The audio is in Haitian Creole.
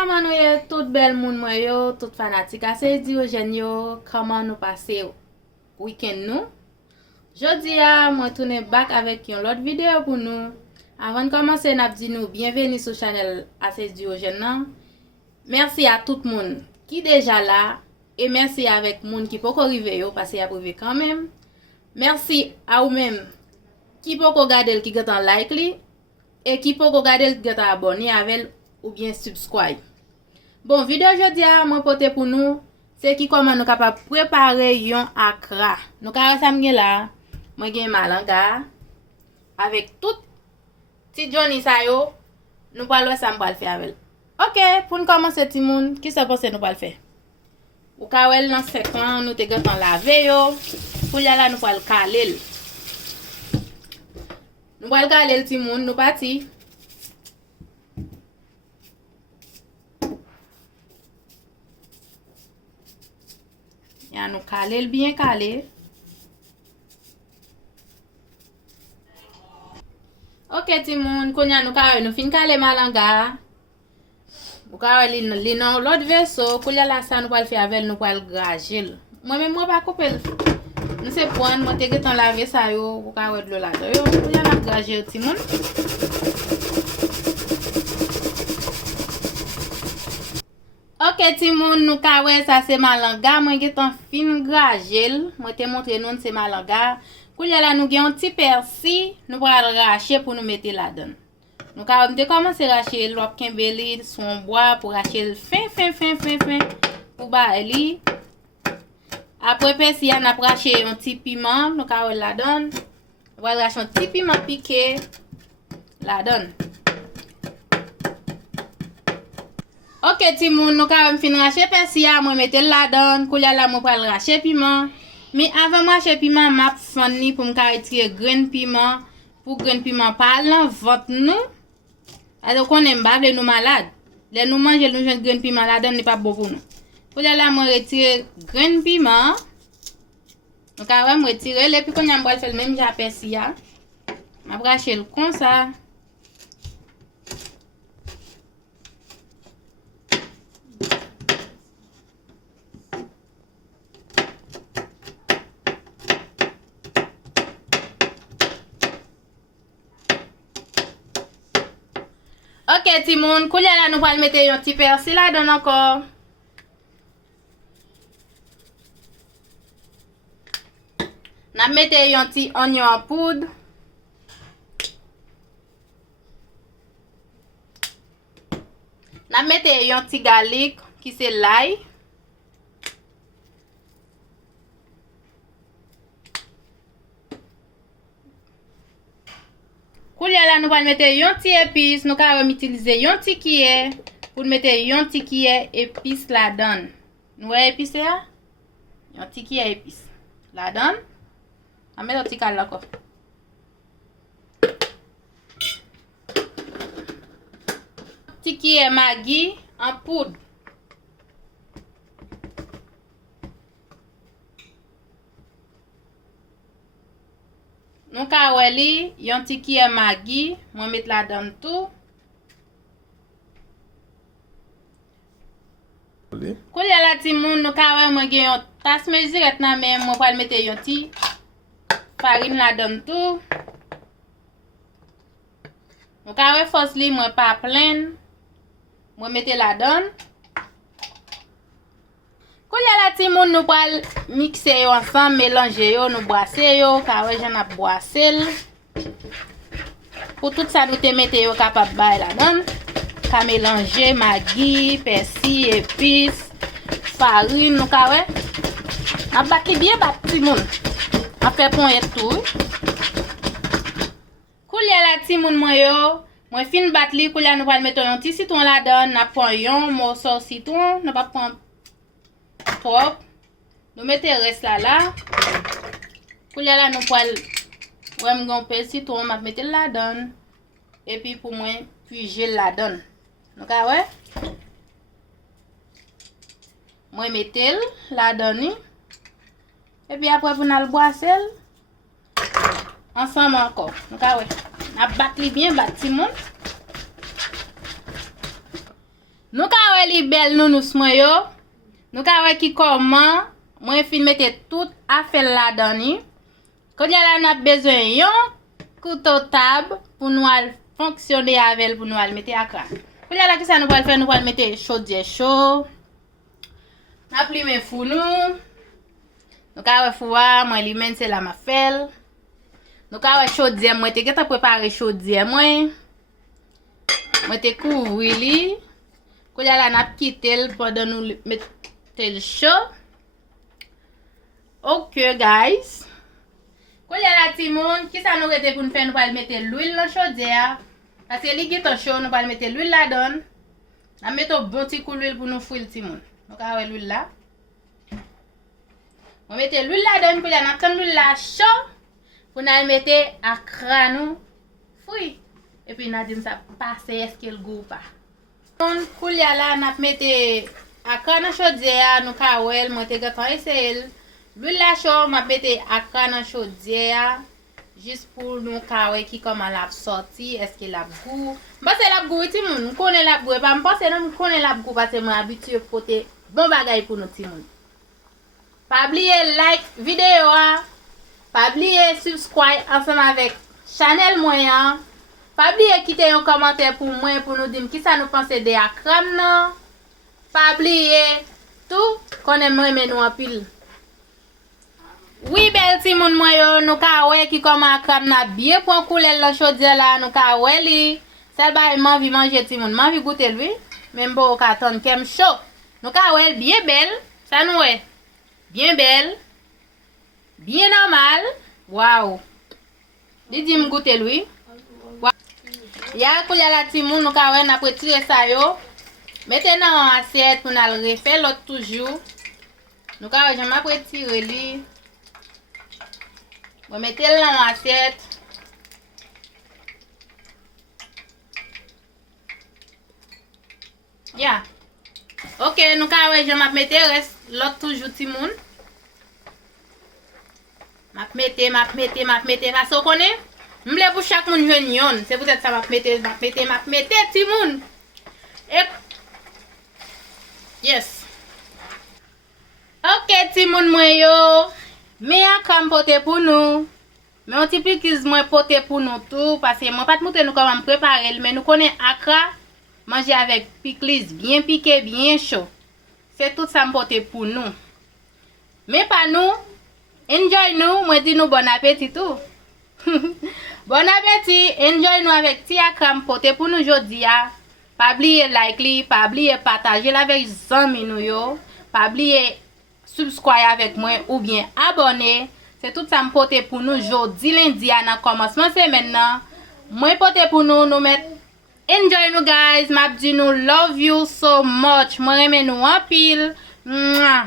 Comment nous y tout bel moun mwen yo, tout fanatique assez Diogène yo, comment nous passer week-end nous? Jodi a, moi tourner back avec une autre vidéo pour nous. Avant de commencer, n'a dit nous bienvenue sur channel assez Diogène. Merci à tout le monde qui déjà là et merci avec moun qui peut arriver yo parce qu'il a privé quand même. Merci à vous même qui peut regarder qui gâte like li et qui peut regarder qui gâte abonné avec ou bien subscribe. Bon, vidéo aujourd'hui moi porter pour nous c'est qui comment nous capable préparer yon akra. Nous ka ça m'gen là, moi gen malanga avec tout petit Johnny sa yo, nous parlons ça m'pa le faire avec. OK, pour nous commencer ti moun, qui ça pense nous pas le faire? Ou ka wel nan sec lan nous te gâte laver yo. Pour là nous pa le caler. Nous pa le caler ti moun, nous parti. Ya nous caler bien calé. OK ti moun, konya nous ka nous fin caler malanga. Ou ka li nan l'autre vaisseau, konya la ça nous pa le faire avec nous pa le grager. Moi même moi pas couper. Nous c'est prendre moi te getan laver ça yo, ou ka wè de l'eau là-dedans yo, konya la grager ti moun. OK ti moun nou ka wè ça c'est malanga, moi getan fin gragel, moi te montre nous c'est malanga. Konya la nous gen un petit persil, nous pral racher pour nous mettre là-dedans. Nous ka te commencer racher l'op kembeli son bois pour racher fin pour ba li. Après persil on a racher un petit piment, nous ka wè là-dedans. On va racher un petit piment piqué là-dedans. OK ti moun nou ka fin racher persil moi mettre là-dedans, konya la moi pral racher piment. Mais avant racher piment m'a fani pour me retirer grain piment pour grain piment pas lan ventre nous. Alors qu'on aime pas nous malades. Les nous manger nous jeune grain piment là-dedans n'est pas bon pour nous. Konya la moi retirer grain piment. Donc ka me retirer et puis qu'on a m'pral faire même ja persil ya. M'a racher comme ça. OK ti moun, konya la nous pral mettre un petit persil là dedans encore. N'a mettre un petit oignon en poudre. N'a mettre un petit garlic qui c'est l'ail. Konya la nous va mettre un petit épice, nous ka utiliser un petit cuillère pour mettre un petit cuillère épice là-dedans. Nous épice là? Un petit cuillère épice. Là-dedans. On met un petit cal là. Petit cuillère Maggi en poudre. Nous ka wè li, yon ti ki Maggi, moi mettre là-dedans tout. Konya la ti moun nou ka wè moi gen yon tasse mesure nan men, moi pral mettre yon ti farine là-dedans tout. Nou ka wè force li moi pas plein. Moi mettre là-dedans. Konya la ti moun nou pral mixer yo ensemble, mélanger yo, nous brasser yo, ka wè j'en a brasser. Pour tout ça nous te mettre yo capable bay là-dedans. Ka mélanger Maggi, persil, épices, farine, nous ka wè. A battre bien battre ti moun. A fait pon et tout. Konya la ti moun moi yo, moi fin battre li, konya nous pral mettre un petit citron là-dedans, n'a pon yon morceau citron, n'a pas prendre trop. Nous mettons reste là. Konya la nous pral ouais m'gon persil tout m'a mettre là-dedans. Et puis pour moi puis gel là-dedans. Donc ouais. Moi mettel là-dedans. Et puis après pour nous le boisser ensemble encore. Donc ouais. On a battre bien battre tout le monde. Nou ka wè li bel nounous mwen yo. Nou ka wè ki koman mwen fin mette tout afel la dani. Konya la nap bezwen yon koutou tab pou nou al fonksyonne avel pou nou al mette akra. Konya la ki sa nou pal fè, nou pal mette chodye chou. Nap li men fou nou. Nou ka wè fwa mwen li men se la ma fel. Nou ka wè chodye mwen te geta prepare chodye mwen. Mwen te kouvri li. Konya la nap kitel pendant nou mette l chou. Ok guys. Konya la timoun, ki sa nou rete pou nou fè, nou pal mette l'huile nan chodye. Parce li git an chou, nou pal mette l'huile la don. Nan mette bon ti kou l'huile pou nou fouil timoun. Nou ka wè l'huile la. On mette l'huile la don, konya nan tan l'huile la chou. Pou nan mette akra nou fouil. Et puis nan dim sa pase eske l gou pa. Konya la nap mette akra nan chodye a, nou ka wè mwen te gatan esel. L'huile la chou m'a mette akra nan chodye a. Juste pour nous kawe qui comment l'a sorti, est-ce qu'il a goût. Bah c'est la goût ti moun, connaît la goût, pas me penser non connaît la goût parce que moi habitué porter bon bagay pour nous ti moun. Pas oublier like vidéo a, pas oublier subscribe ensemble avec channel moyen. Pas oublier quitter un commentaire pour moi pour nous dire qui ça nous penser de akram nan. Pas oublier tout qu'on aime nous en pile. Oui, bel ti moun mwen yo, nou ka wè ki koman akram na biye pou an koulel la chodye la, nou ka wè li. Sel ba man vi manje ti moun, man vi goute lui, men bo ka ton kem chou. Nou ka wè bien bel, sa nou wè. Bien bel, bien normal, waouh. Di di m goute lui. Ya koulel la ti moun, nou ka wè na pretire sa yo. Mette nan an assiette pou nan refe lot toujou. Nou ka wè jan ma pretire li. On mette dans l'assiette. Yeah. Ok, nous ka wè, je m'a mette reste l'autre toujours ti moun. M'a mette parce qu'on connaît. M'le pour chaque moun jwen yon, c'est peut-être ça m'a mette ti moun. Et yes. Ok, ti moun mwen yo. Mais akram pote pour nous. Mais on ti pikiz moi pote pour nous tout parce que moi pas te montrer nous comment préparer mais nous connaît akra manger avec pickles bien piqué, bien chaud. C'est tout ça m'pote pour nous. Mais pas nous. Enjoy nous, moi dis nous bon appétit tout. Bon appétit, enjoy nous avec ti akram pote pour nous jodi a. Pas oublier like li, pas oublier partager avec amis nous yo. Pas oublier subscribe avec moi ou bien abonner. C'est tout ça m'porter pour nous jodi lundi à nan commencement semaine nan. Moi porter pour nous mettre enjoy nous guys, m'a dit nous love you so much. Moi remen nous en pile. Mwah.